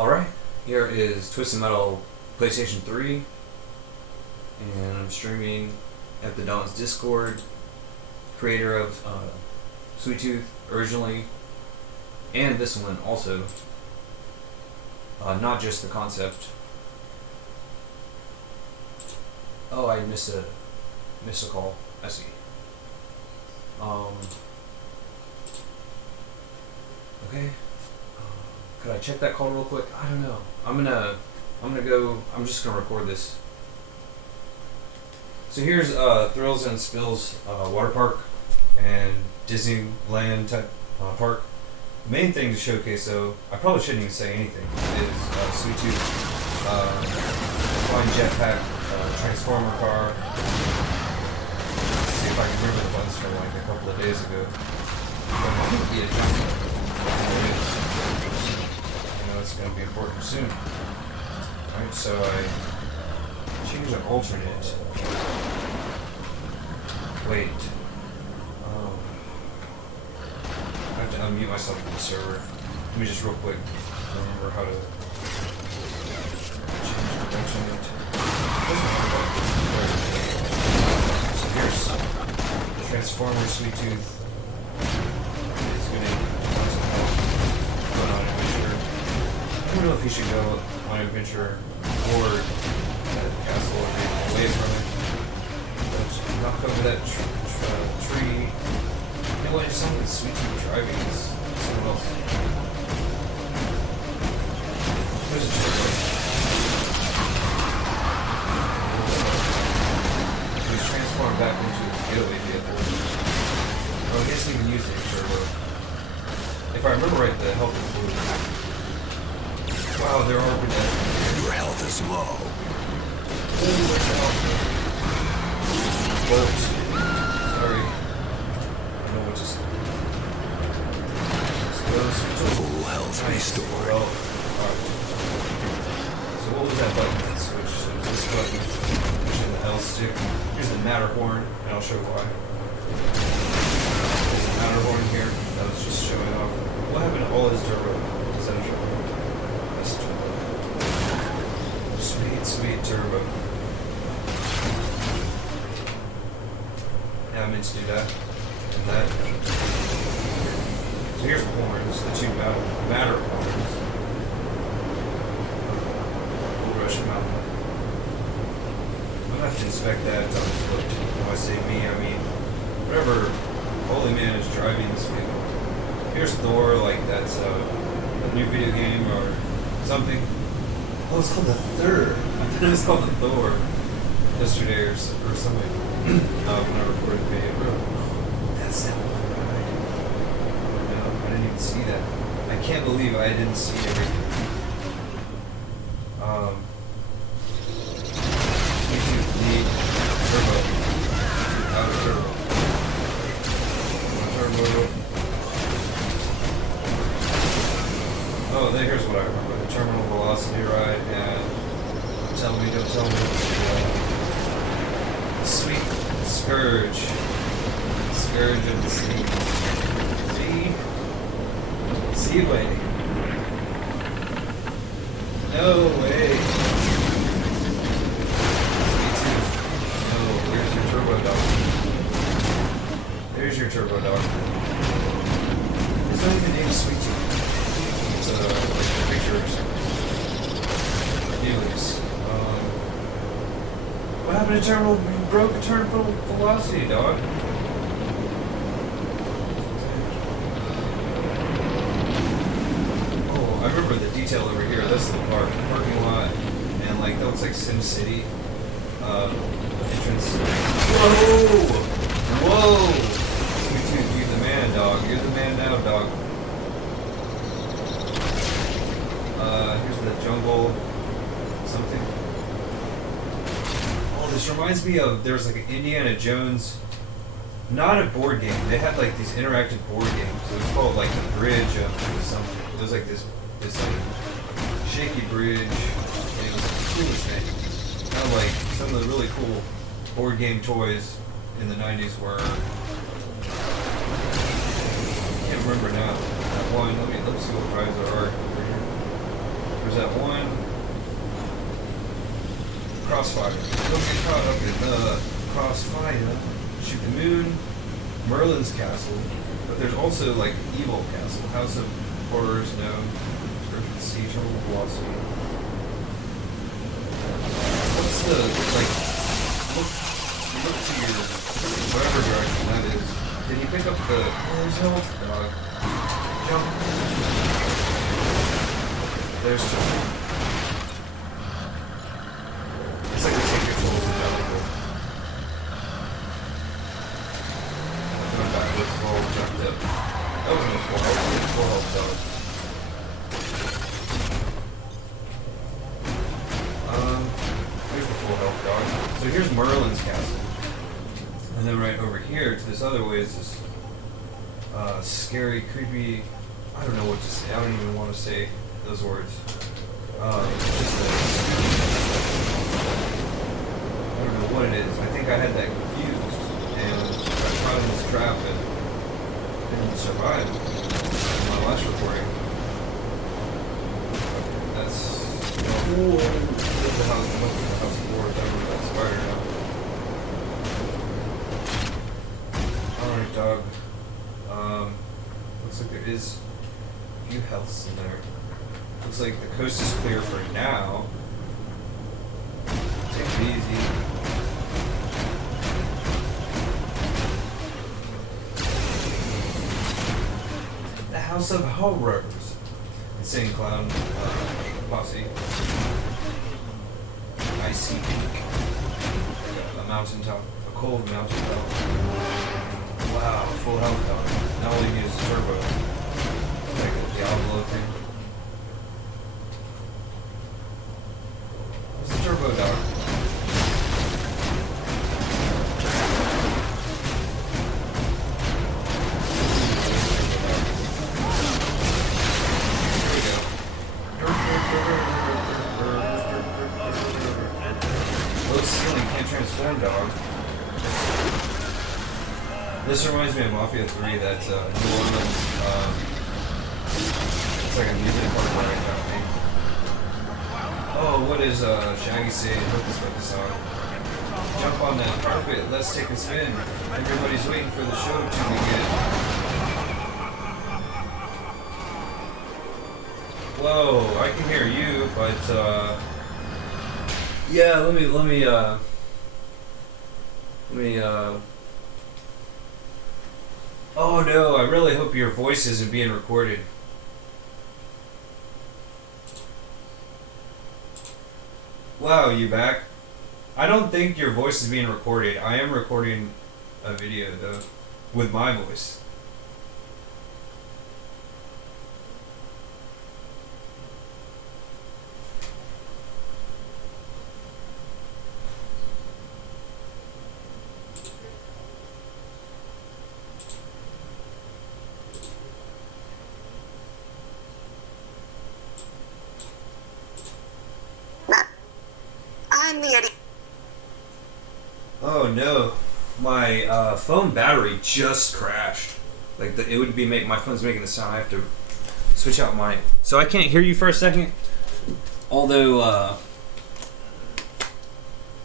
Alright, here is Twisted Metal PlayStation 3, and I'm streaming at the Dawn's Discord, creator of Sweet Tooth originally, and this one also, not just the concept. Oh, I missed a call. I see. Okay. Could I check that call real quick? I don't know. I'm just gonna record this. So here's Thrills and Spills water park and Disneyland type park. The main thing to showcase, though, I probably shouldn't even say anything, is Sweet Tooth, flying jetpack, transformer car. Let's see if I can remember the ones from like a couple of days ago. Yeah, I know it's going to be important soon. Alright, so I choose an alternate. Wait. I have to unmute myself from the server. Let me just real quick remember how to change the alternate. So here's the Transformer Sweet Tooth. Is going to go on an adventure. I don't know if he should go on an adventure or that castle or be away from it. But knock over that tree. You know what? It sounds like Sweet Tooth driving. It's someone else. There's a turbo. He's transformed back into a getaway vehicle. Oh, I guess he can use a turbo. If I remember right, the health is blue. Wow, there are pedestrians. Your health is low. Oh, where's the health? Bolt. Sorry. I don't know what to say. Full health restored. Oh, alright. So what was that button that switched? So it was this button, pushing the L stick. Here's the Matterhorn, and I'll show you why. There's the Matterhorn here, that was just showing off. What happened to all his turbo? Is that a turbo? That's a turbo. Sweet, sweet turbo. Yeah, I meant to do that. And that. So here's the horns, the two matter horns. Bull Rush Mountain. I'm gonna have to inspect that on foot. When I say me, I mean whatever holy man is driving this vehicle. Here's Thor, like that's a new video game or something. Oh, it's called the Third. I thought it was called the Thor yesterday or something. When I recorded the video. That's that one. I didn't even see that. I can't believe I didn't see everything. YouTube need turbo. Out of turbo. Turbo. Oh, here's what I remember. The terminal velocity ride and don't tell me. Sweet Scourge. Scourge of the Sea. Seaway. No way. No, where's your turbo dog? There's your turbo dog. It's not even named Sweet Tooth. It's like the pictures. Anyways, what happened to terminal? You broke the terminal velocity, dog. I remember the detail over here. That's the parking lot, and like that looks like Sim City entrance. Whoa! Sweet Tooth, you're the man, dog. You're the man now, dog. Here's the jungle. Something. Oh, this reminds me of there was like an Indiana Jones. Not a board game. They had like these interactive board games. It was called like the Bridge of something. It was like this shaky bridge, and it was the coolest thing. Kind of like some of the really cool board game toys in the 90s were. I can't remember now. That one. Let's see what rides there are over here. There's that one. Crossfire. Don't get caught up in crossfire. Shoot the moon. Merlin's castle. But there's also like evil castle. House of Horrors, no. Serpent Sea, Terrible Velocity. What's the, like, look to your, whatever direction that is. Did he pick up the, there's no dog. Jump. There's jump. It's like a ticket pulls in Jellywood. Going backwards, full jumped up. That wasn't a full health, it was full health dog. Here's the full health dog. So here's Merlin's castle. And then right over here to this other way is this scary, creepy, I don't know what to say. I don't even want to say those words. Just I don't know what it is. I think I had that confused and got caught in this trap and didn't survive in my last recording. That's the house floor down with that spider now. Alright, dog. Looks like there is a few healths in there. Looks like the coast is clear for now. Take it easy. The House of Horrors. Insane Clown Posse. Icy Peak. A mountaintop. A cold mountaintop. Wow, full health dog. Now all you need is turbo. Like a Diablo thing. What's the turbo dog? There we go. Low ceiling can't transform dog. This reminds me of Mafia 3, that New Orleans, it's like a music park right kind of thing. Oh, what is Shaggy saying? Hope this about the song. Jump on that carpet, let's take a spin. Everybody's waiting for the show to begin. Whoa, I can hear you, but yeah, let me oh no, I really hope your voice isn't being recorded. Wow, you back? I don't think your voice is being recorded. I am recording a video though, with my voice. I'm the idiot. Oh no, my phone battery just crashed. Like it would be my phone's making the sound. I have to switch out my. So I can't hear you for a second. Although,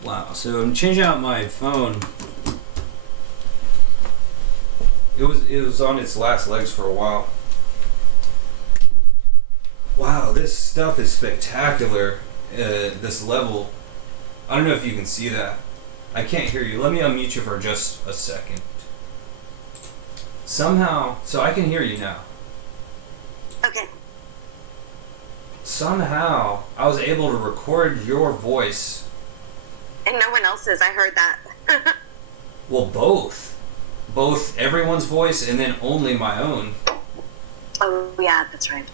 wow. So I'm changing out my phone. It was on its last legs for a while. Wow, this stuff is spectacular. This level. I don't know if you can see that. I can't hear you. Let me unmute you for just a second. Somehow, so I can hear you now. Okay. Somehow, I was able to record your voice. And no one else's. I heard that. Well, both. Both everyone's voice and then only my own. Oh, yeah, that's right.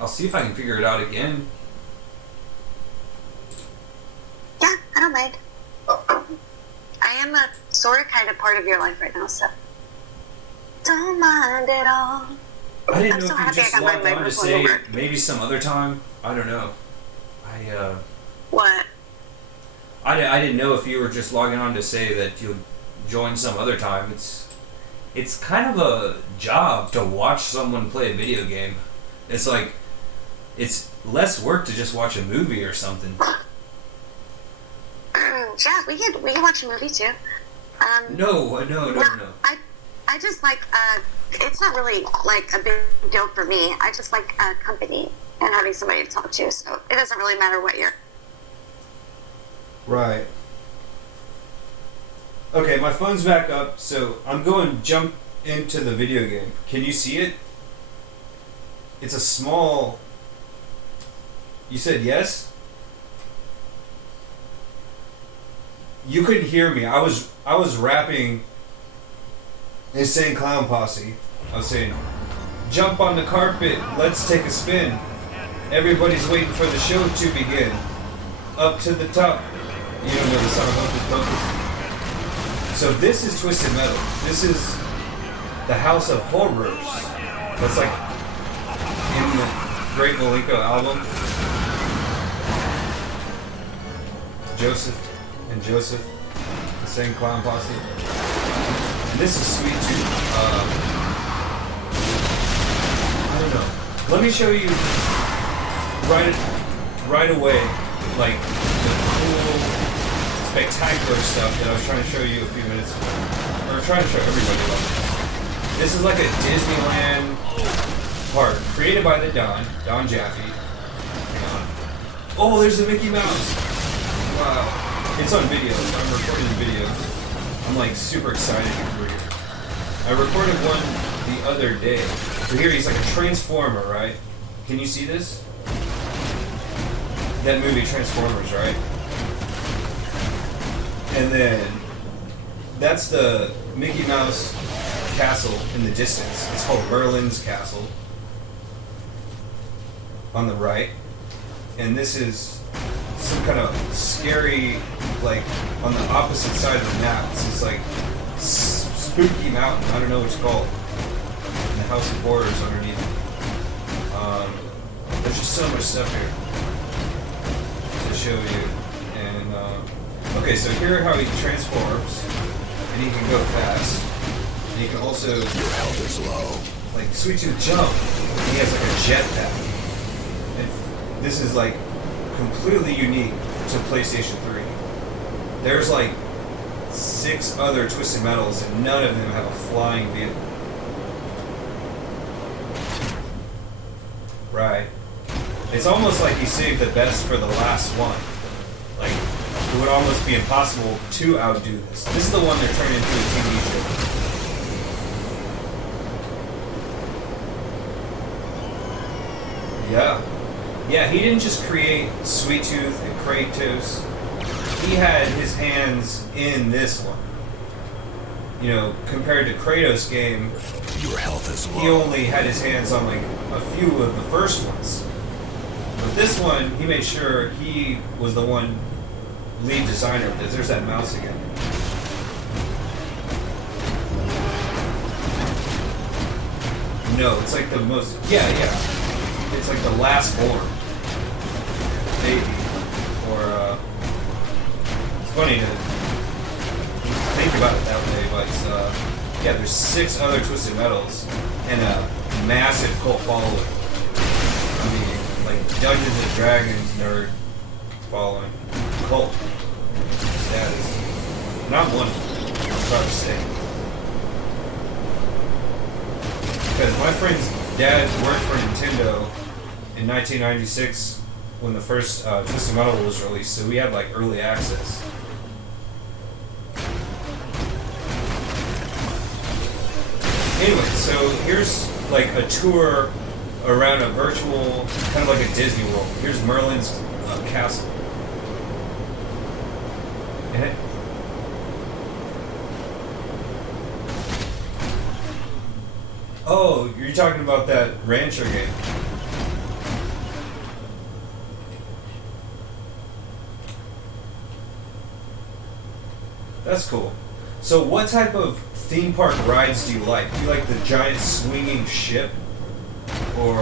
I'll see if I can figure it out again. Yeah, I don't mind. I am a sort of kind of part of your life right now, so don't mind at all. I didn't I'm know so if you happy just I got my logged on to microphone say over. maybe some other time. I don't know. What? I didn't know if you were just logging on to say that you'll join some other time. It's kind of a job to watch someone play a video game. It's like it's less work to just watch a movie or something. Yeah, we can watch a movie too. No. I just like it's not really like a big deal for me. I just like company and having somebody to talk to. So it doesn't really matter what you're. Right. Okay, my phone's back up, so I'm going to jump into the video game. Can you see it? It's a small... You said yes? You couldn't hear me. I was rapping Insane Clown Posse. I was saying, jump on the carpet, let's take a spin. Everybody's waiting for the show to begin. Up to the top. You don't know the song Hocus Pocus? So this is Twisted Metal. This is the House of Horrors. That's like in the Great Malenko album. Joseph and Joseph, the same Clown Posse. And this is Sweet Tooth. I don't know. Let me show you right away, like the cool, spectacular stuff that I was trying to show you a few minutes ago. Or trying to show everybody about this. This is like a Disneyland park created by the Don Jaffe. Hang on. Oh, there's the Mickey Mouse. Wow. It's on video, so I'm recording the video. I'm like super excited for you. I recorded one the other day. So here he's like a transformer, right? Can you see this? That movie Transformers, right? And then that's the Mickey Mouse castle in the distance. It's called Merlin's Castle on the right. And this is some kind of scary, like, on the opposite side of the map. It's like spooky mountain. I don't know what it's called. And the House of Horrors underneath. There's just so much stuff here to show you. And, okay, so here how he transforms. And he can go fast. And he can also... Your health is low. Like, Sweet Tooth jump. And he has like a jetpack. And this is like completely unique to PlayStation 3. There's like 6 other Twisted Metals and none of them have a flying vehicle. Right. It's almost like he saved the best for the last one. Like, it would almost be impossible to outdo this. This is the one they're turning into a TV show. Yeah. Yeah, he didn't just create Sweet Tooth and Kratos. He had his hands in this one. You know, compared to Kratos' game, Your health is low. he only had his hands on like a few of the first ones. But this one, he made sure he was the one lead designer of this. There's that mouse again. No, it's like the most... Yeah. It's like the last born. Maybe. Or, it's funny to think about it that way, but yeah, there's 6 other Twisted Metals and a massive cult following. I mean, like Dungeons and Dragons nerd following. Cult status. And I'm one of them, I'm proud to say. Because my friend's dad worked for Nintendo in 1996 when the first Twisted Metal was released, so we had like early access. Anyway, so here's like a tour around a virtual, kind of like a Disney World. Here's Merlin's castle. And oh, you're talking about that Rancher game. That's cool. So what type of theme park rides do you like? Do you like the giant swinging ship? Or,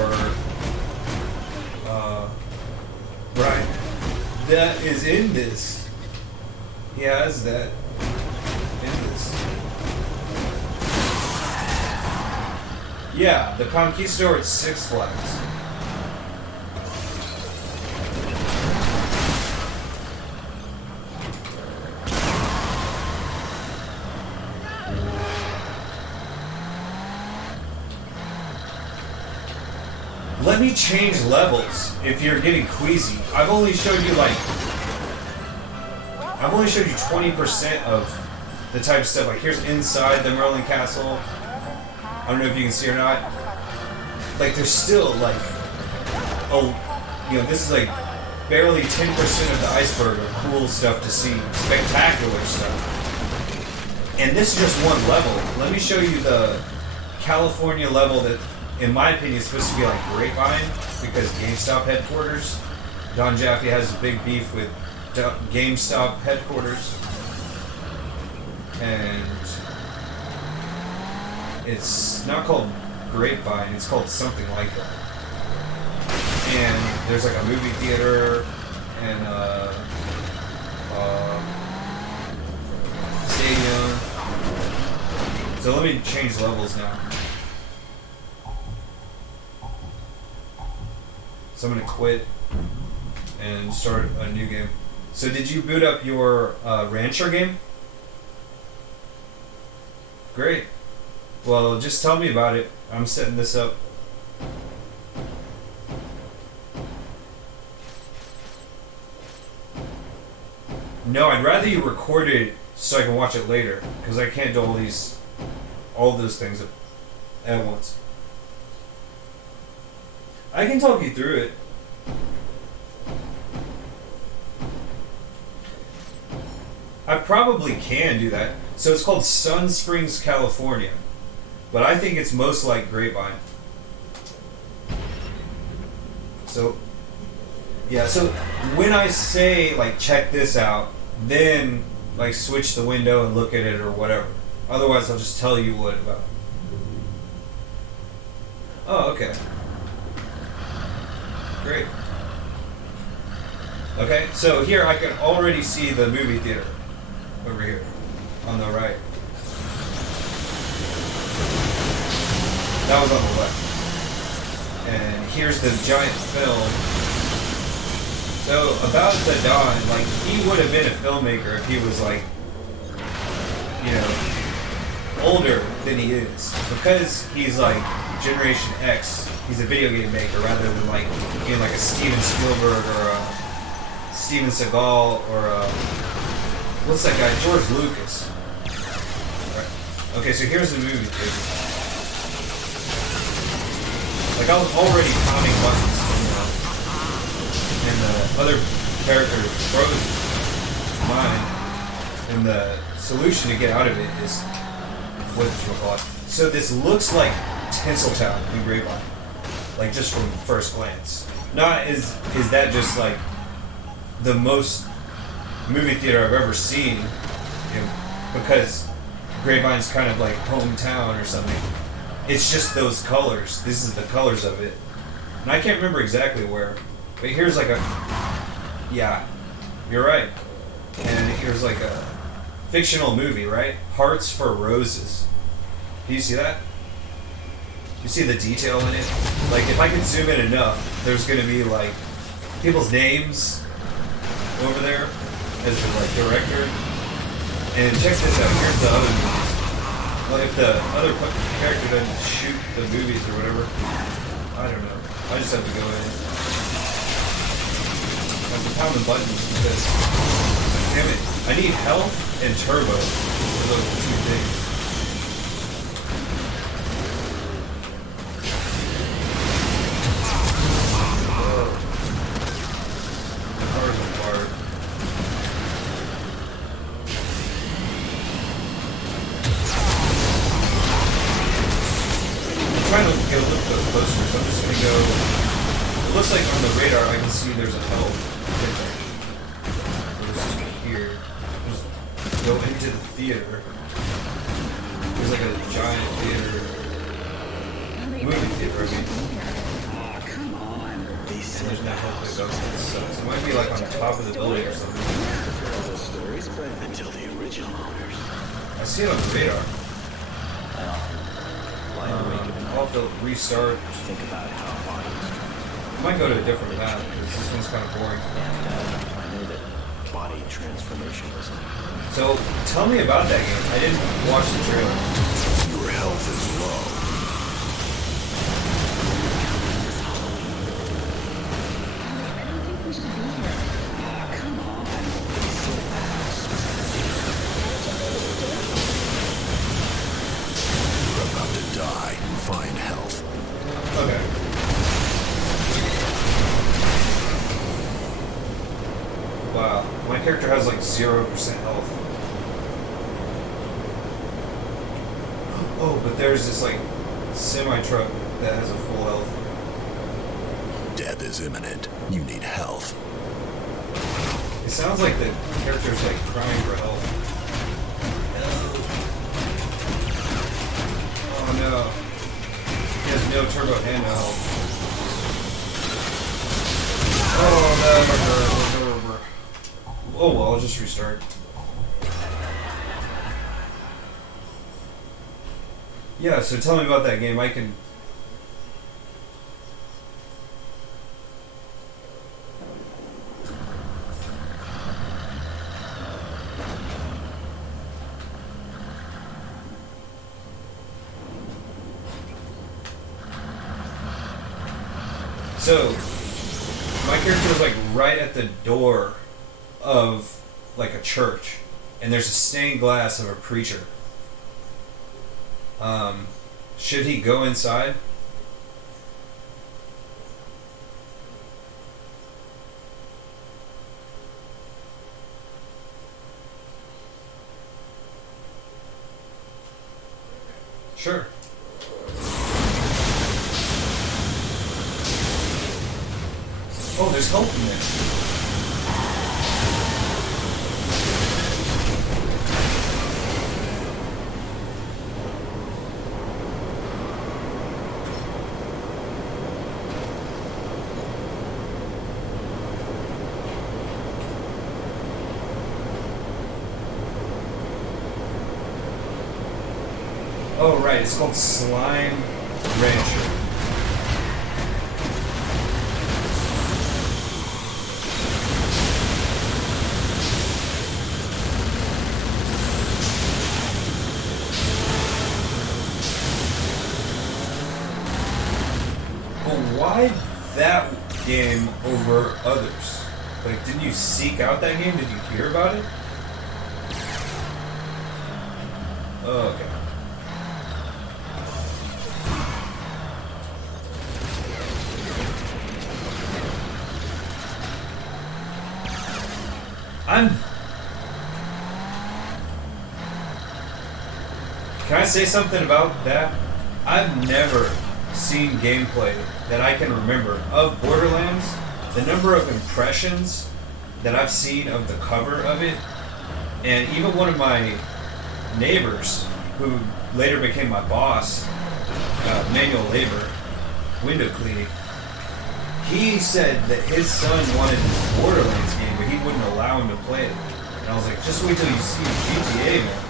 right, that is in this. He has that in this. Yeah, the Conquistador at Six Flags. let me change levels if you're getting queasy. I've only showed you 20% of the type of stuff. Like here's inside the Merlin Castle. I don't know if you can see or not. Like there's still like, this is like barely 10% of the iceberg of cool stuff to see, spectacular stuff. And this is just one level. Let me show you the California level that, in my opinion, is supposed to be like Grapevine, because GameStop headquarters. Don Jaffe has a big beef with GameStop headquarters. And it's not called Grapevine, it's called something like that. And there's like a movie theater and a stadium. So let me change levels now. So I'm gonna quit and start a new game. So did you boot up your Rancher game? Great. Well, just tell me about it. I'm setting this up. No, I'd rather you record it so I can watch it later, because I can't do all those things at once. I can talk you through it. I probably can do that. So it's called Sun Springs, California. But I think it's most like Grapevine. So, yeah, so when I say, like, check this out, then, like, switch the window and look at it or whatever. Otherwise, I'll just tell you what about. Oh, okay. Great. Okay, so here I can already see the movie theater. Over here. On the right. That was on the left. And here's the giant film. So, about the Don, like, he would have been a filmmaker if he was, like, older than he is. Because he's, like, Generation X, he's a video game maker rather than, like, being like a Steven Spielberg or a Steven Seagal or a... What's that guy? George Lucas. Right. Okay, so here's the movie theater. Like, I was already pounding buttons, and the other character froze mine, and the solution to get out of it is what you call it. So this looks like Tinseltown in Grapevine, like just from first glance. Not is that just like the most movie theater I've ever seen, because Grapevine's kind of like hometown or something. It's just those colors. This is the colors of it. And I can't remember exactly where. But here's like a... Yeah, you're right. And here's like a fictional movie, right? Hearts for Roses. Do you see that? You see the detail in it? Like, if I can zoom in enough, there's going to be like people's names over there as the like director. And check this out. Here's the other movies. Well, if the other character doesn't shoot the movies or whatever, I don't know. I just have to go in. I'm pounding buttons because, damn it, I need health and turbo for those two things. The car's on fire. I'm trying to get a little bit closer, so I'm just going to go... It looks like on the radar I can see there's a health. So just here. Just go into the theater. There's like a giant theater. Movie theater, I mean. Come on. And there's no health that goes in. So it might be like on top of the building or something. Until the original owners. I see it on the radar. I'll have to restart. Think about how bodies. I might go to a different map because this one's kind of boring. I know that body transformation isn't. So, tell me about that game. I didn't watch the trailer. Your health is low. character has like 0% health. Oh, but there's this like semi-truck that has a full health. Death is imminent. You need health. It sounds like the character's like crying for help. Oh no. He has no turbo and no health. Oh no. Oh well, I'll just restart. Yeah, so tell me about that game. I can... So, my character is like right at the door of like a church, and there's a stained glass of a preacher. Should he go inside? Sure. Oh, there's hope in there. Oh, right, it's called Slime Rancher. Why that game over others? Like, didn't you seek out that game? Did you hear about it? Oh, okay. Can I say something about that? I've never seen gameplay that I can remember of Borderlands. The number of impressions that I've seen of the cover of it, and even one of my neighbors, who later became my boss, manual labor, window cleaning, he said that his son wanted this Borderlands game, but he wouldn't allow him to play it. And I was like, just wait till you see GTA, man.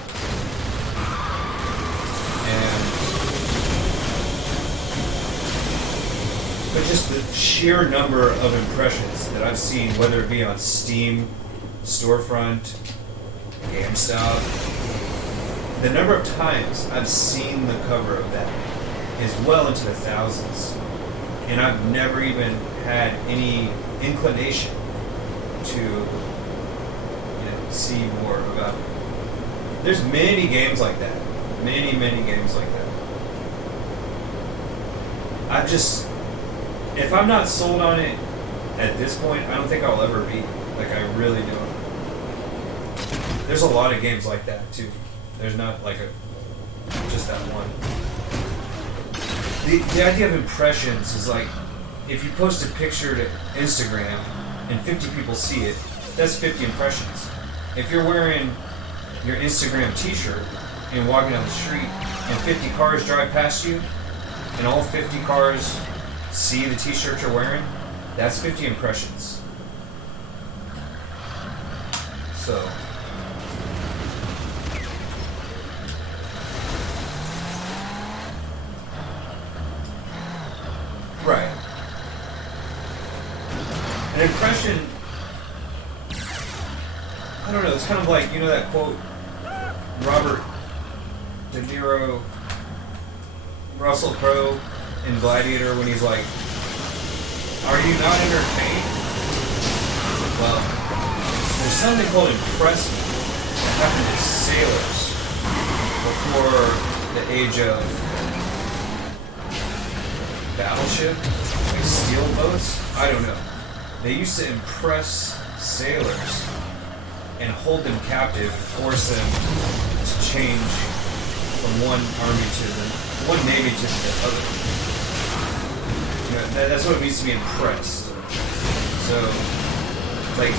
But just the sheer number of impressions that I've seen, whether it be on Steam, Storefront, GameStop, the number of times I've seen the cover of that is well into the thousands. And I've never even had any inclination to, see more about it. There's many games like that. Many, many games like that. If I'm not sold on it at this point, I don't think I'll ever be. Like, I really don't. There's a lot of games like that, too. There's not, like, just that one. The idea of impressions is like, if you post a picture to Instagram and 50 people see it, that's 50 impressions. If you're wearing your Instagram t-shirt and walking down the street and 50 cars drive past you and all 50 cars see the t-shirt you're wearing, that's 50 impressions. So, right. An impression, I don't know, it's kind of like, that quote, Robert De Niro, Russell Crowe in Gladiator, when he's like, are you not entertained? Well, there's something called impressment that happened to sailors before the age of battleship, like steel boats. I don't know. They used to impress sailors and hold them captive, force them to change from one army to one navy to the other. You know, that's what it means to be impressed. So, like,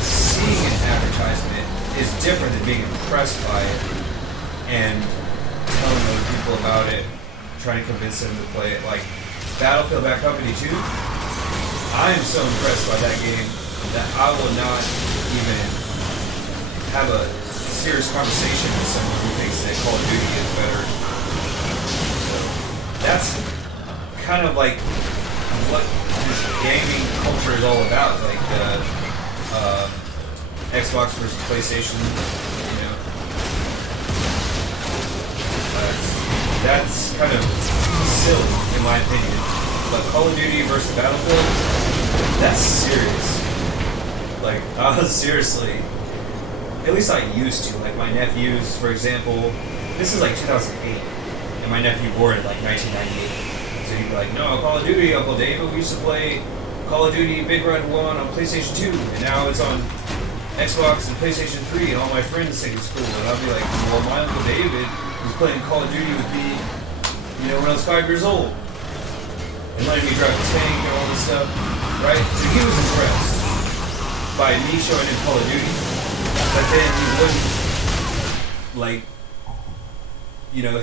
seeing an advertisement is different than being impressed by it and telling other people about it, trying to convince them to play it. Like, Battlefield Bad Company 2, I am so impressed by that game that I will not even have a serious conversation with someone who thinks that Call of Duty is better. So that's kind of like what this gaming culture is all about, like Xbox versus PlayStation, you know. That's kind of silly in my opinion. But Call of Duty versus Battlefield, that's serious. Like, seriously. At least I used to. Like, my nephews, for example, this is like 2008, and my nephew born in like 1998. So he'd be like, no, Call of Duty, Uncle David, we used to play Call of Duty Big Red 1 on PlayStation 2, and now it's on Xbox and PlayStation 3, and all my friends think it's cool. And I'll be like, well, my Uncle David was playing Call of Duty with me, you know, when I was 5 years old, and letting me drive a tank and all this stuff, right? So he was impressed by me showing him Call of Duty, but then he wouldn't, like, you know,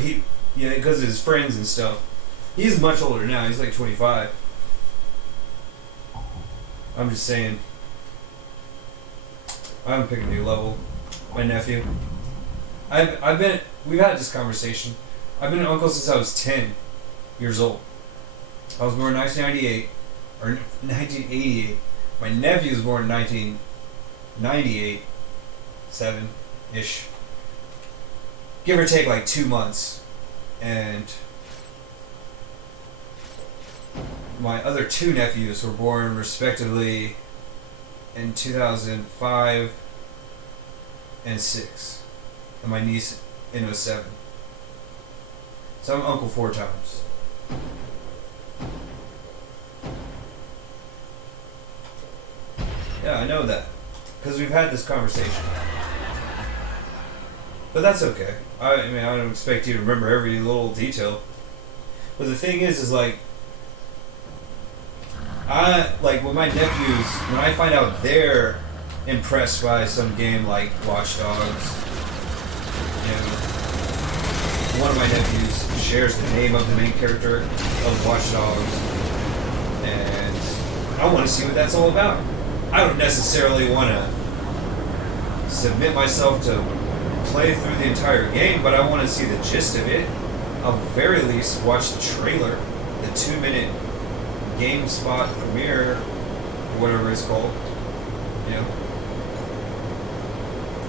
because of his friends and stuff. He's much older now. He's like 25. I'm just saying. I haven't picked a new level. My nephew. We've had this conversation. I've been an uncle since I was 10 years old. I was born in 1998, or 1988. My nephew was born in 1998, 7-ish. Give or take like 2 months. And my other two nephews were born respectively in 2005 and 6. And my niece in 07. So I'm uncle 4 times. Yeah, I know that. Because we've had this conversation. But that's okay. I mean, I don't expect you to remember every little detail. But the thing is like, with my nephews, when I find out they're impressed by some game like Watch Dogs, you know, one of my nephews shares the name of the main character of Watch Dogs, and I want to see what that's all about. I don't necessarily want to submit myself to play through the entire game, but I want to see the gist of it. I'll very least watch the trailer, the 2-minute GameSpot premiere, or whatever it's called, you know,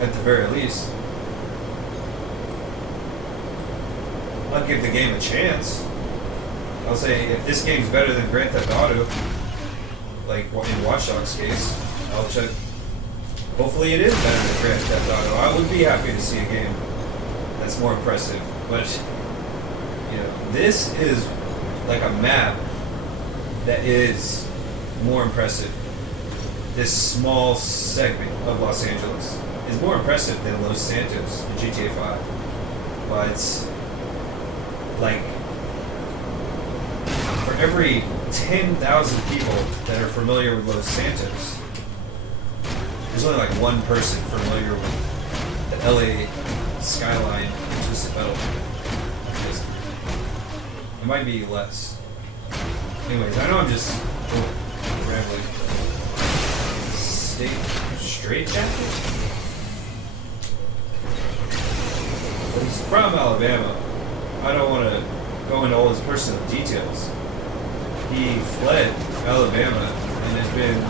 at the very least. I'll give the game a chance. I'll say, if this game's better than Grand Theft Auto, like in Watch Dogs' case, I'll check. Hopefully it is better than Grand Theft Auto. I would be happy to see a game that's more impressive. But, you know, this is like a map that is more impressive. This small segment of Los Angeles is more impressive than Los Santos in GTA 5. But, like, for every 10,000 people that are familiar with Los Santos, there's only like one person familiar with the LA skyline and Twisted Metal. It might be less. Anyways, I know I'm just rambling. Straight jacket? Well, he's from Alabama. I don't want to go into all his personal details. He fled Alabama and has been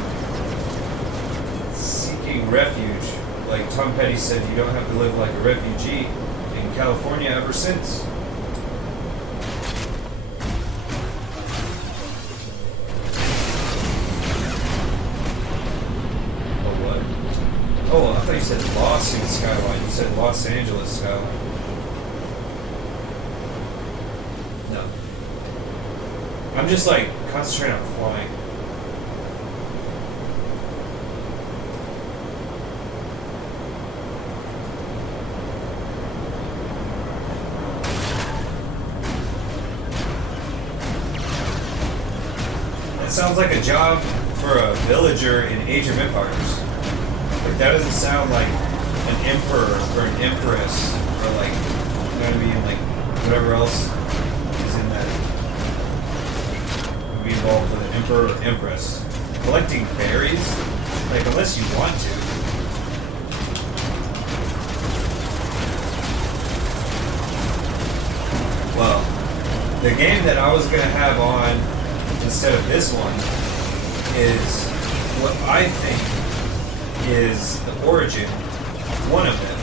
seeking refuge. Like Tom Petty said, you don't have to live like a refugee in California ever since. Oh, what? Oh, I thought you said Lawsuit Skyline. You said Los Angeles Skyline. No. I'm just like concentrating on flying. sounds like a job for a villager in Age of Empires. Like, that doesn't sound like an emperor or an empress or like, you know what I mean? Like, whatever else is in that. Would be involved with an emperor or empress. Collecting berries? Like, unless you want to. Well, the game that I was going to have on instead of this one is what I think is the origin, one of them,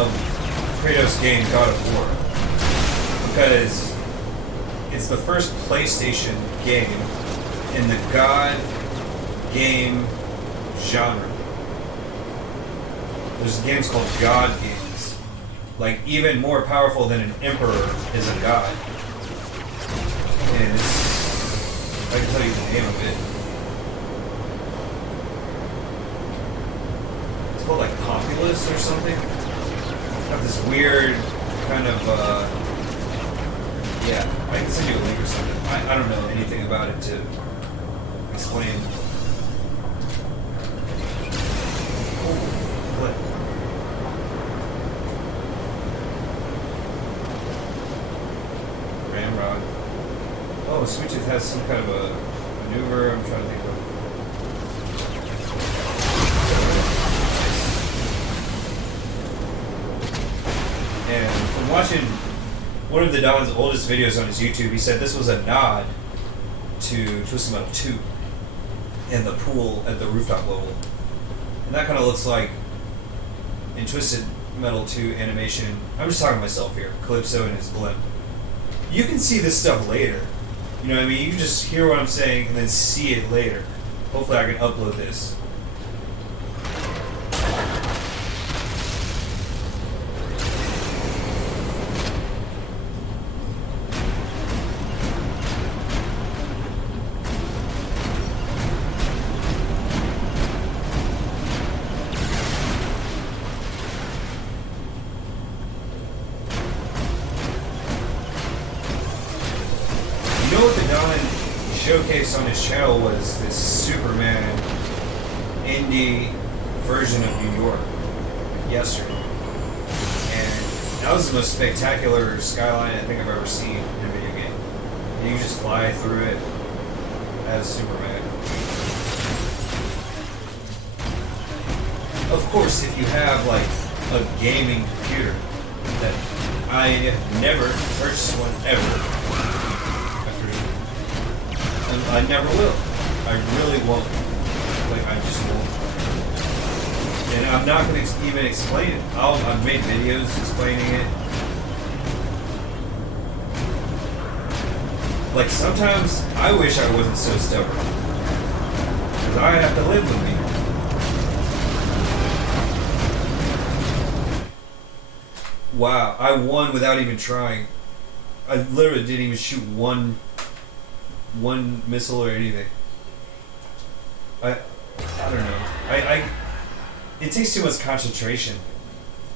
of Kratos' game God of War. Because it's the first PlayStation game in the God game genre. There's games called God games. Like, even more powerful than an emperor is a god. And it's, I can tell you the name of it. It's called like Populous or something. It's got this weird kind of, yeah, I can send you a link or something. I don't know anything about it to explain. What? Ramrod. Oh, Sweet Tooth has some kind of a maneuver. I'm trying to think of. And from watching one of the Don's oldest videos on his YouTube, he said this was a nod to Twisted Metal 2 and the pool at the rooftop level. And that kind of looks like in Twisted Metal 2 animation. I'm just talking to myself here. Calypso and his blimp. You can see this stuff later. You know what I mean? You can just hear what I'm saying and then see it later. Hopefully I can upload this. You know what the Don showcased on his channel was this Superman indie version of New York yesterday. And that was the most spectacular skyline I think I've ever seen in a video game. And you just fly through it as Superman. Of course, if you have like a gaming computer, that I have never purchased one ever. I never will. I really won't. Like, I just won't. And I'm not going to even explain it. I've made videos explaining it. Like, sometimes I wish I wasn't so stubborn. Because I have to live with me. Wow, I won without even trying. I literally didn't even shoot one missile or anything. I don't know. I it takes too much concentration.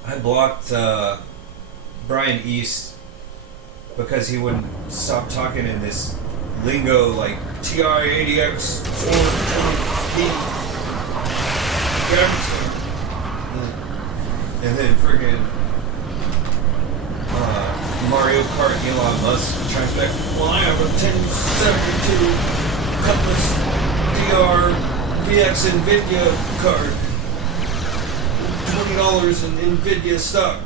I blocked Brian East because he wouldn't stop talking in this lingo like TI-80X 4 and then friggin' Mario Kart Elon Musk tries back. Well, I have a 1072 Cutlass DR VX NVIDIA card. $20 in NVIDIA stock.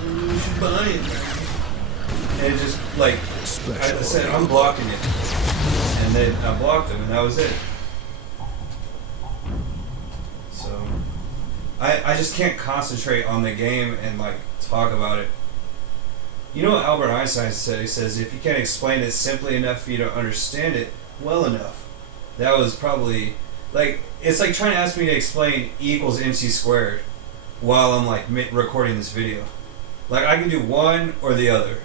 And you should buy it. And it just, like, I said, I'm blocking it. And then I blocked him, and that was it. So, I just can't concentrate on the game and, like, talk about it. You know what Albert Einstein said? He says, if you can't explain it simply enough, you don't understand it well enough. That was probably, like, it's like trying to ask me to explain E equals MC squared while I'm, like, recording this video. Like, I can do one or the other.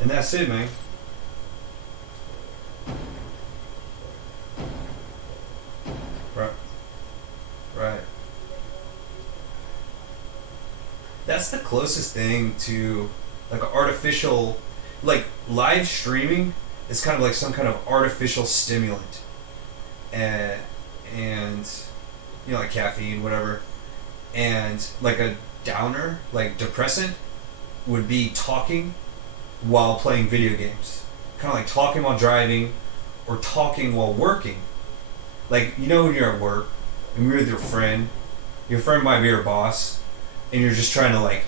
And that's it, man. Right. Right. That's the closest thing to like an artificial, like live streaming is kind of like some kind of artificial stimulant, and you know, like caffeine, whatever, and like a downer, like depressant, would be talking while playing video games, kind of like talking while driving, or talking while working. Like, you know, when you're at work and you're with your friend might be your boss, and you're just trying to like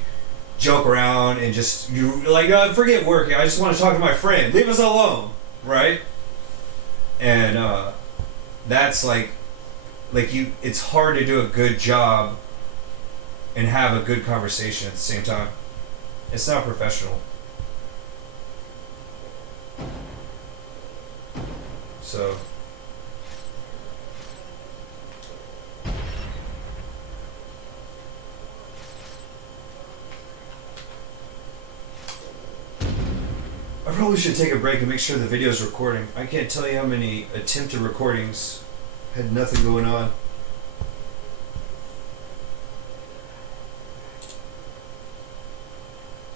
joke around and just, you're like, oh, forget working, I just want to talk to my friend, leave us alone, right? And that's like you, it's hard to do a good job and have a good conversation at the same time. It's not professional. So I probably should take a break and make sure the video's recording. I can't tell you how many attempted recordings had nothing going on.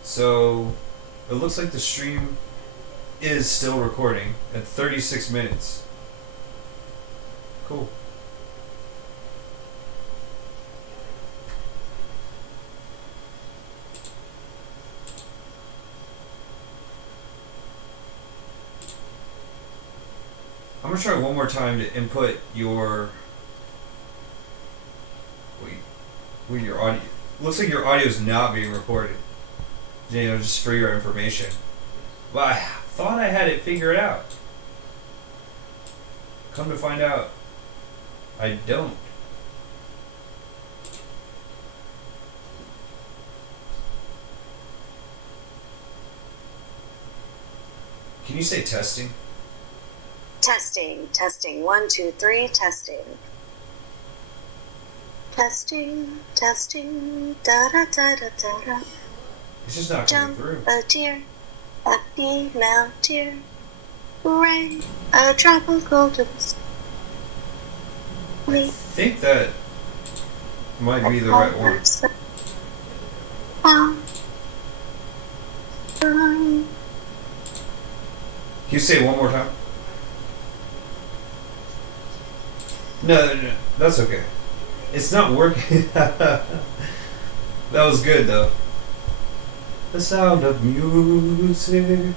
So it looks like the stream is still recording at 36 minutes. Cool. I'm gonna try one more time to input your your audio. Looks like your audio is not being recorded. You know, just for your information. But I thought I had it figured out. Come to find out, I don't. Can you say testing? Testing, testing. 1, 2, 3, testing. Testing, testing. Da da da da da da. It's just not coming Jump through. a tear, a female tear. Rain, a drop of golden. I think that might be the right one. Can you say it one more time? No, that's okay. It's not working. That was good though. The sound of music.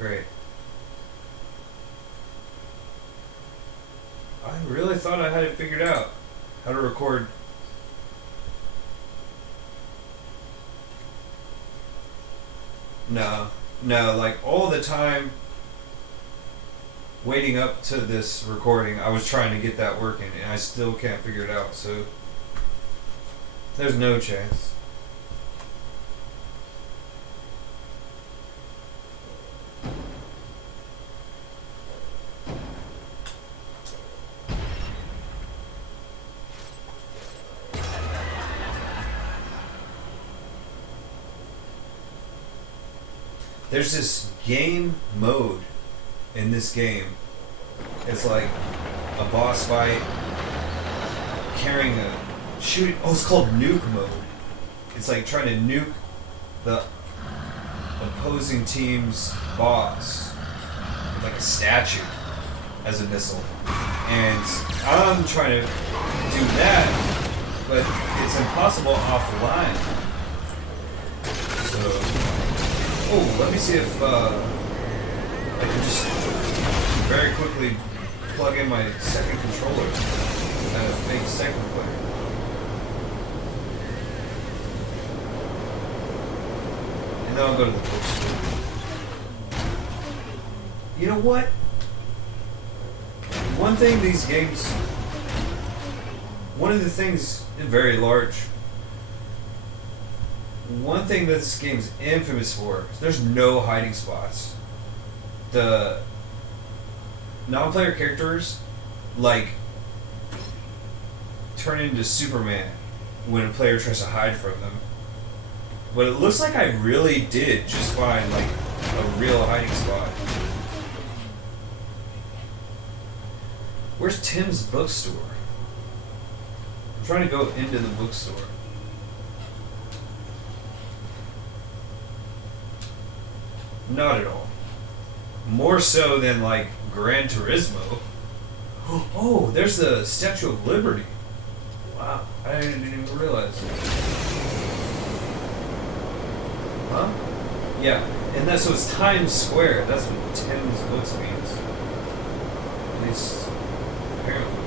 Great. I really thought I had it figured out. How to record. No, like all the time waiting up to this recording, I was trying to get that working and I still can't figure it out, so there's no chance. There's this game mode in this game. It's like a boss fight carrying a shooting. Oh, it's called nuke mode. It's like trying to nuke the opposing team's boss with like a statue as a missile. And I'm trying to do that, but it's impossible offline. So. Oh, let me see if I can just very quickly plug in my second controller and a fake second player. And then I'll go to the bookstore. You know what? One thing these games, one of the things, very large, one thing that this game's infamous for is there's no hiding spots. The non-player characters, like, turn into Superman when a player tries to hide from them. But it looks like I really did just find like a real hiding spot. Where's Tim's bookstore? I'm trying to go into the bookstore. Not at all. More so than like Gran Turismo. Oh, there's the Statue of Liberty. Wow, I didn't even realize. Huh? Yeah, and that's so it's Times Square. That's what Tim's Books means. At least apparently.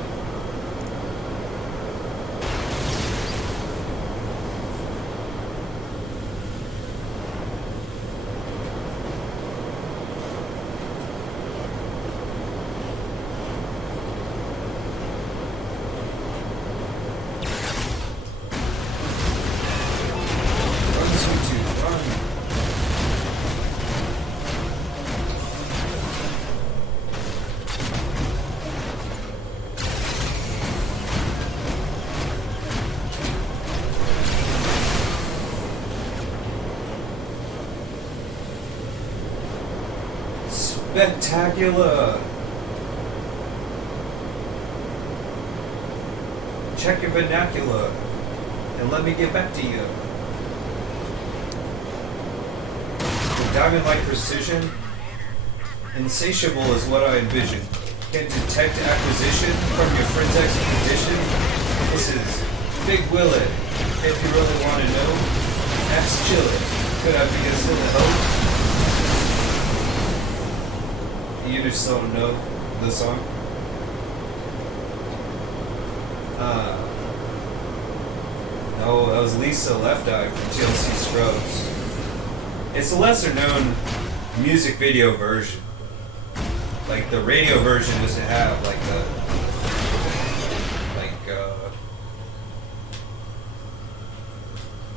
Spectacular! Check your vernacular and let me get back to you. With diamond-like precision, insatiable is what I envision. Can detect acquisition from your friend's expedition. This is Big Willet. If you really want to know, ask Chillin. Could I be a silly hope? You just don't know the song? No, that was Lisa Left Eye from TLC Scrubs. It's a lesser known music video version. Like the radio version doesn't have like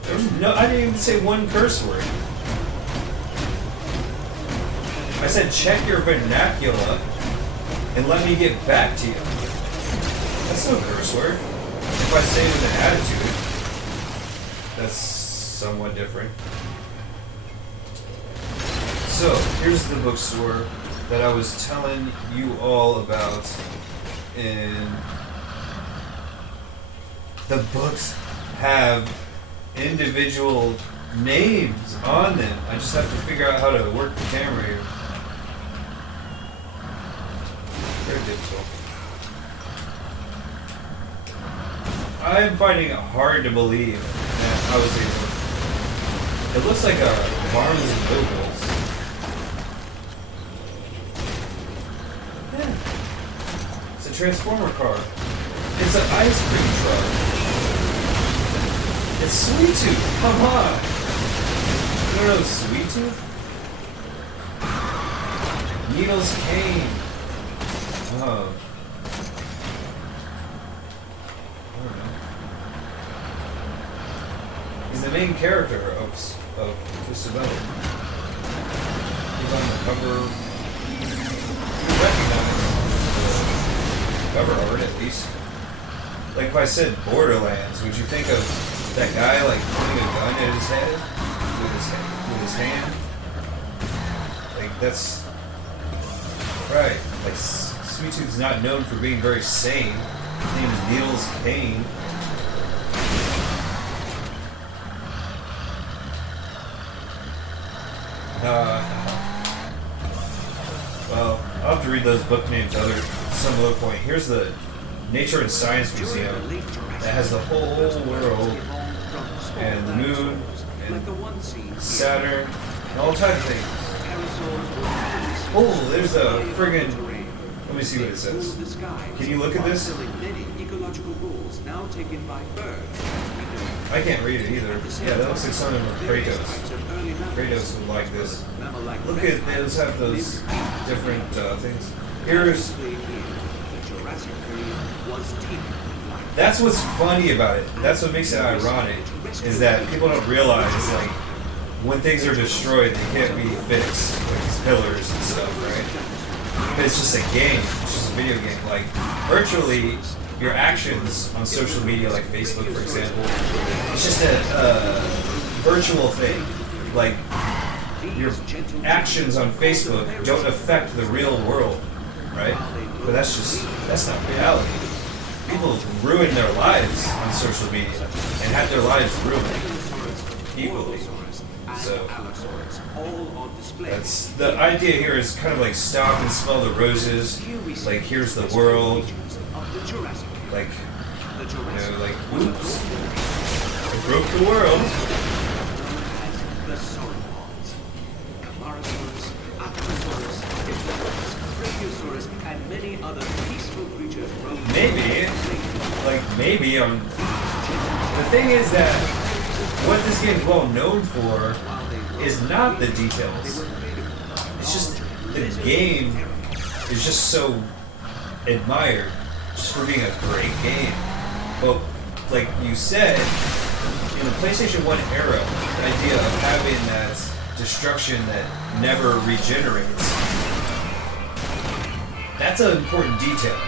there's no, I didn't even say one curse word. I said, check your vernacular and let me get back to you. That's no curse word. If I say it with an attitude, that's somewhat different. So, here's the bookstore that I was telling you all about. And the books have individual names on them. I just have to figure out how to work the camera here. Very difficult. I'm finding it hard to believe that I was able. It looks like a Barnes and Nobles. Yeah. It's a Transformer car. It's an ice cream truck. It's Sweet Tooth. Come on. You don't know Sweet Tooth? Needles Cane. Oh. I don't know. He's the main character of Twisted Metal. He's on the cover. You recognize the cover art at least. Like if I said Borderlands, would you think of that guy like pointing a gun at his head with his hand? Like that's right. Like Sweet Tooth's not known for being very sane. His name is Niels Kane. Well, I'll have to read those book names some other point. Here's the Nature and Science Museum that has the whole world and the moon and Saturn and all types of things. Oh, there's a friggin'. Let me see what it says. Can you look at this? I can't read it either. Yeah, that looks like something with Kratos. Kratos would like this. Look at those, have those different things. Here's. That's what's funny about it. That's what makes it ironic. Is that people don't realize like when things are destroyed, they can't be fixed, like these pillars and stuff, right? But it's just a game. It's just a video game. Like virtually, your actions on social media, like Facebook, for example, it's just a virtual thing. Like, your actions on Facebook don't affect the real world, right? But that's not reality. People ruin their lives on social media and have their lives ruined equally. So that's the idea here is kind of like stop and smell the roses. Like, here's the world. Like, like, oops, I broke the world. Maybe the thing is that what this game is well known for is not the details. It's just the game is just so admired just for being a great game. But like you said, in the PlayStation 1 era, the idea of having that destruction that never regenerates, that's an important detail.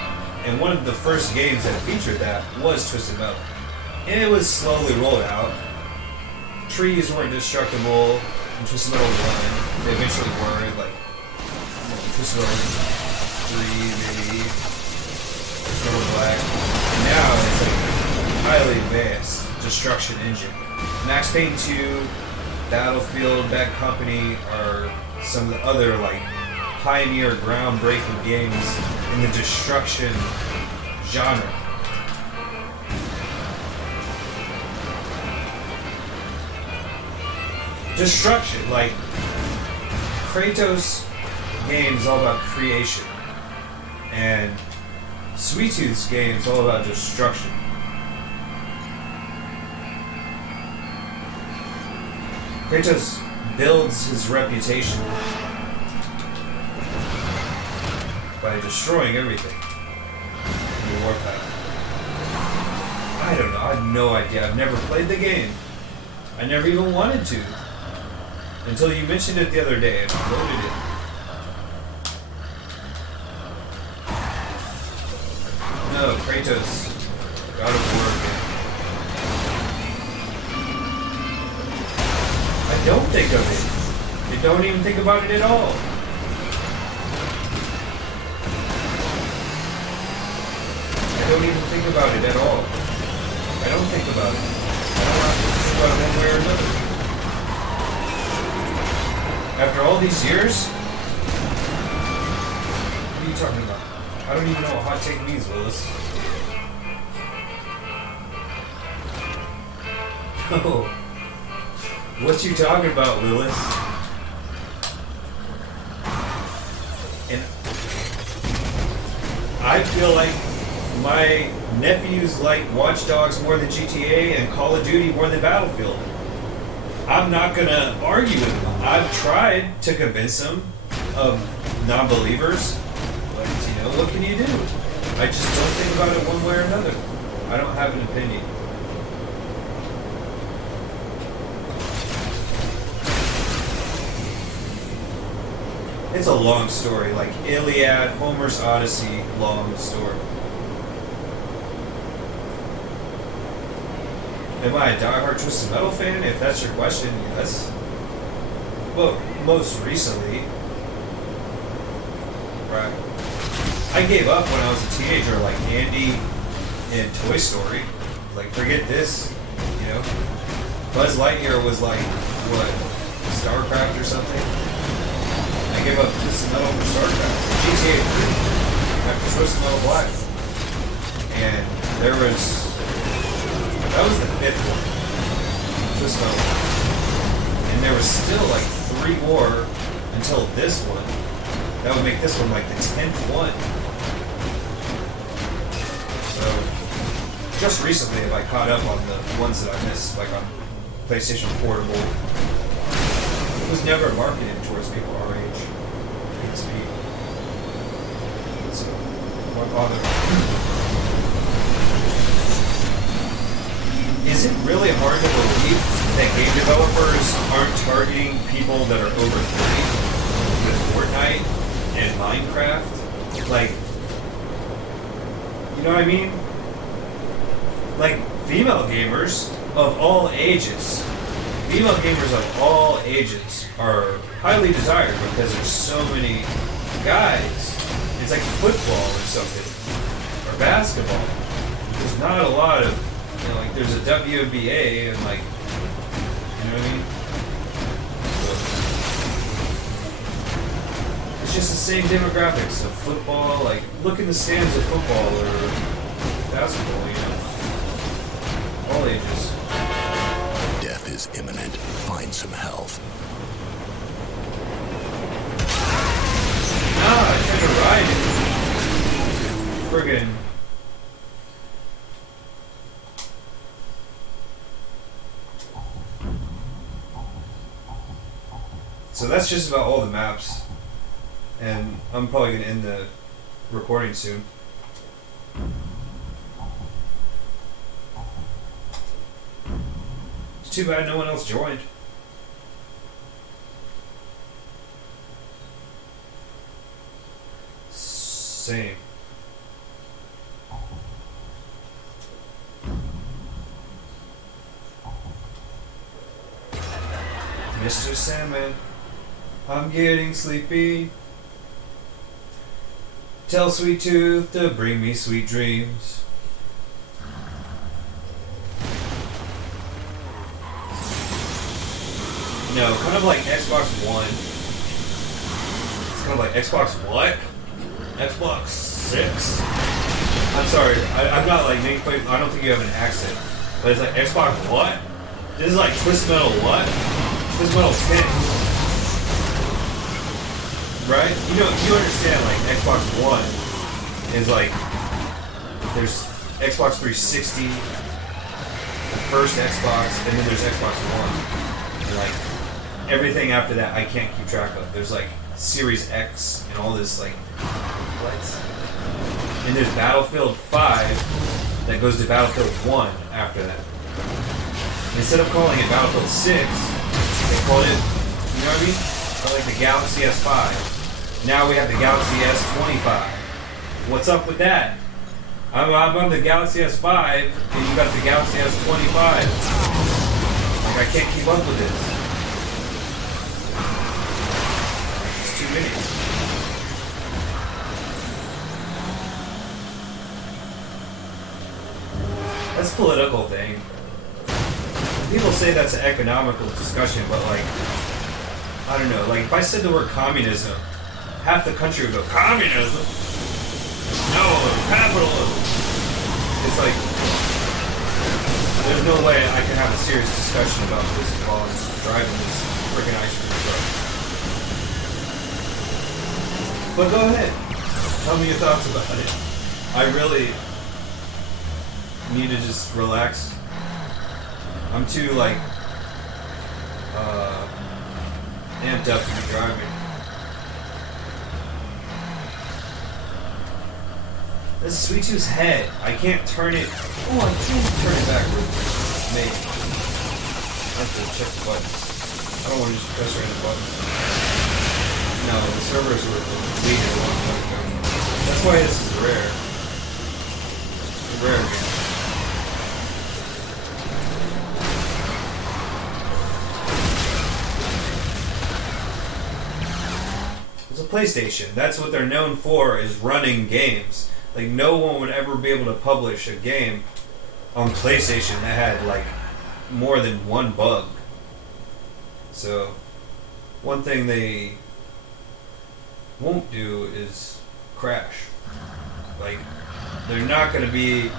And one of the first games that featured that was Twisted Metal. And it was slowly rolled out. Trees weren't destructible in Twisted Metal 1. They eventually were, like, Twisted Metal 3, maybe. Twisted Metal Black. And now it's like a highly advanced destruction engine. Max Payne 2, Battlefield, Bad Company are some of the other, like, pioneer, groundbreaking games in the destruction genre. Destruction, like Kratos game is all about creation, and Sweet Tooth's game is all about destruction. Kratos builds his reputation by destroying everything in the Warpath. I don't know, I have no idea. I've never played the game. I never even wanted to. Until you mentioned it the other day and I loaded it. No, Kratos. God of War game. I don't think of it. I don't even think about it at all. I don't even think about it at all. I don't think about it. I don't have to think about it one way or another. After all these years? What are you talking about? I don't even know what hot take means, Willis. Oh. What you talking about, Willis? And I feel like my nephews like Watch Dogs more than GTA and Call of Duty more than Battlefield. I'm not gonna argue with them. I've tried to convince them of non-believers, but you know, what can you do? I just don't think about it one way or another. I don't have an opinion. It's a long story, like Iliad, Homer's Odyssey, long story. Am I a diehard Twisted Metal fan? If that's your question, yes. Well, most recently, right. I gave up when I was a teenager, like Andy in Toy Story. Like, forget this, you know? Buzz Lightyear was like, what, StarCraft or something? I gave up Twisted Metal for StarCraft. GTA 3 after Twisted Metal Black. And there was... That was the 5th one. Twisted Metal. And there was still like 3 more until this one. That would make this one like the 10th one. So, just recently have I caught up on the ones that I missed, like on PlayStation Portable. It was never marketed towards people our age. PSP. So, why bother? Is it really hard to believe that game developers aren't targeting people that are over 30 with Fortnite and Minecraft? Like, you know what I mean? Like, female gamers of all ages. female gamers of all ages are highly desired because there's so many guys. It's like football or something, or basketball. There's not a lot of, you know, like there's a WNBA and like, you know what I mean? It's just the same demographics of football. Like, look in the stands of football or basketball, you know, all ages. Death is imminent. Find some health. Nah, I tried to ride it. Friggin'. So that's just about all the maps. And I'm probably gonna end the recording soon. It's too bad no one else joined. Same. Mr. Sandman, I'm getting sleepy. Tell Sweet Tooth to bring me sweet dreams. No, kind of like Xbox One. It's kind of like Xbox what? Xbox 6? I'm sorry, I'm not like making fun. I don't think you have an accent. But it's like Xbox what? This is like Twist Metal what? Twist Metal 10. Right? You know, you understand like Xbox One is like, there's Xbox 360, the first Xbox, and then there's Xbox One. And like, everything after that I can't keep track of. There's like Series X and all this like, what? And there's Battlefield 5 that goes to Battlefield 1 after that. Instead of calling it Battlefield 6, they called it, you know what I mean? Like the Galaxy S5. Now we have the Galaxy S25. What's up with that? I'm on the Galaxy S5 and you got the Galaxy S25. Like I can't keep up with this. It's too many. That's a political thing. People say that's an economical discussion, but like, I don't know, like if I said the word communism, half the country would go, communism? No, capitalism. It's like, there's no way I can have a serious discussion about this while I'm driving this freaking ice cream truck. But go ahead. Tell me your thoughts about it. I really need to just relax. I'm too like amped up to be driving. This is Sweet Tooth's head. I can't turn it. Oh, I can't turn it backwards. Maybe. I have to check the buttons. I don't want to just press random buttons. No, the servers were deleted a long time ago. That's why this is rare. It's a rare game. It's a PlayStation. That's what they're known for, is running games. Like, no one would ever be able to publish a game on PlayStation that had, like, more than one bug. So, one thing they won't do is crash. Like, they're not going to be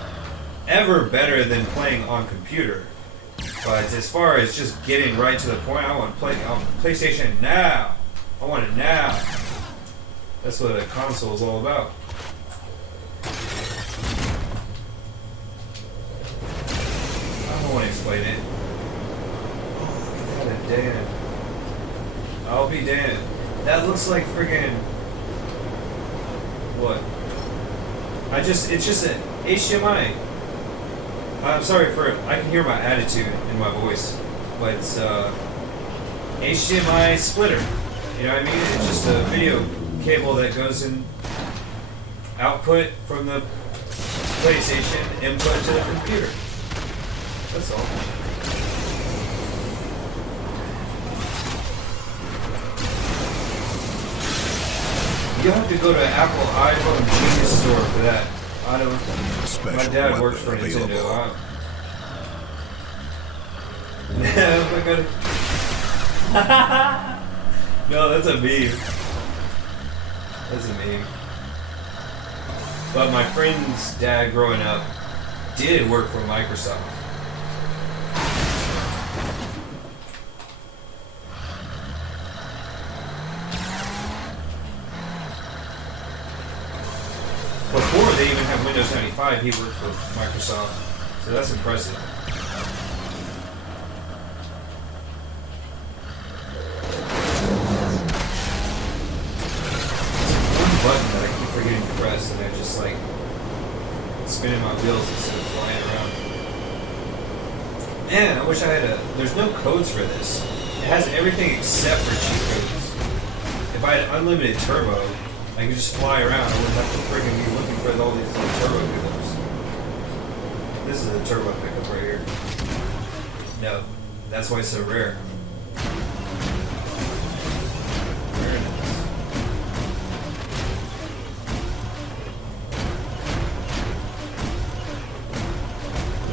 ever better than playing on computer. But as far as just getting right to the point, I want to play on PlayStation now. I want it now. That's what a console is all about. I don't want to explain it. Oh, look at that, Dan. I'll be Dan. That looks like friggin' what? It's just an HDMI. I'm sorry for, I can hear my attitude in my voice, but it's HDMI splitter. You know what I mean? It's just a video cable that goes in, output from the PlayStation, input to the computer. That's all. You have to go to Apple iPhone Genius Store for that. I don't. My Special dad works for weapon Nintendo. available. Yeah, no, that's a meme. That's a meme. But my friend's dad growing up did work for Microsoft. Before they even had Windows 95, he worked for Microsoft. So that's impressive. One button that I keep forgetting to press, and I just like spinning my wheels instead of flying around. Man, I wish I had a. There's no codes for this. It has everything except for cheat codes. If I had unlimited turbo, I could just fly around. I wouldn't have to friggin' be looking for all these little turbo pickups. This is a turbo pickup right here. No, that's why it's so rare. Very nice.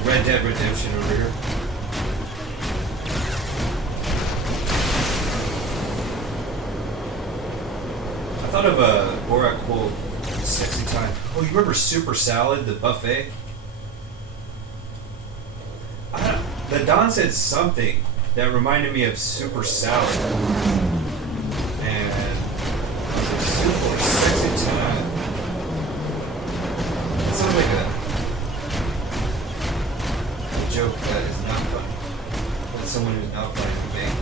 Red Dead Redemption over here. I thought of a Borat quote, sexy time. Oh, you remember Super Salad, the buffet? The Don said something that reminded me of Super Salad. And super sexy time. It sounds like a joke that is not funny. That someone who's not funny would make.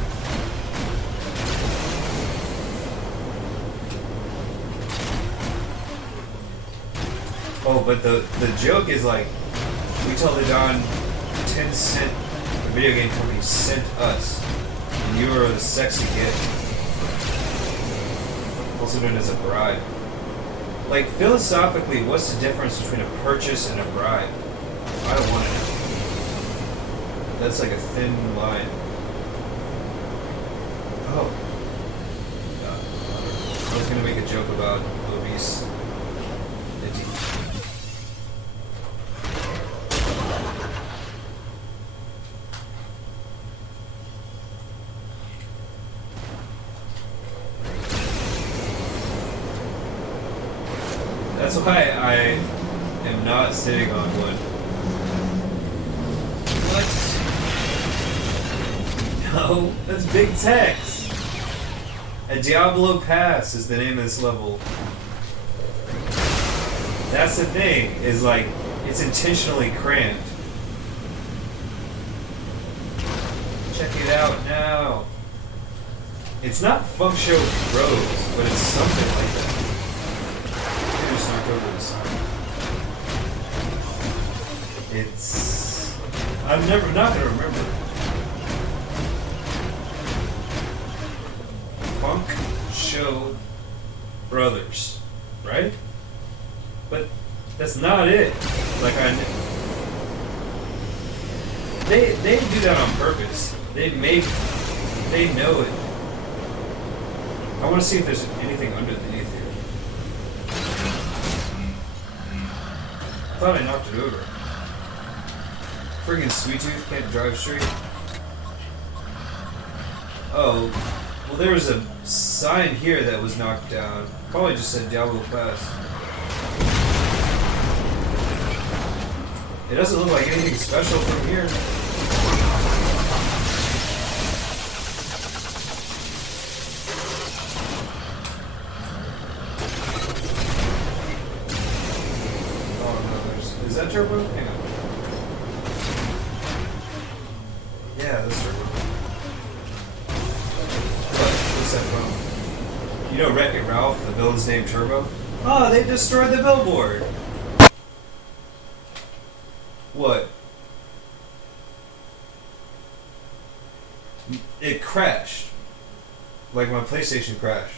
Oh, but the joke is like, we tell the Don 10 cent video game company sent us, and you are the sexy gift. Also known as a bribe. Like, philosophically, what's the difference between a purchase and a bribe? I don't want to know. That's like a thin line. Oh. I was going to make a joke about obese Nitty. That's why I am not sitting on one. What? No, that's big text. A Diablo Pass is the name of this level. That's the thing, is like, it's intentionally crammed. Check it out now. It's not Function Rose, but it's something like that. Just not go to the side. It's. I'm never not gonna remember. Funk Show Brothers, right? But that's not it. Like they do that on purpose. They know it. I want to see if there's anything underneath here. I thought I knocked it over. Friggin' Sweet Tooth can't drive straight. Oh, well, there was a sign here that was knocked down. Probably just said Diablo Pass. It doesn't look like anything special from here. Is that turbo? Hang on. Yeah, that's turbo. What's that from? You know Wreck-It Ralph, the villain's name Turbo? Oh, they destroyed the billboard! What? It crashed. Like my PlayStation crashed.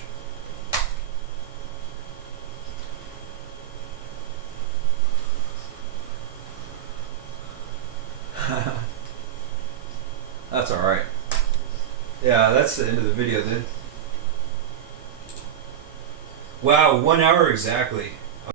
That's alright. Yeah, that's the end of the video then. Wow, 1 hour exactly.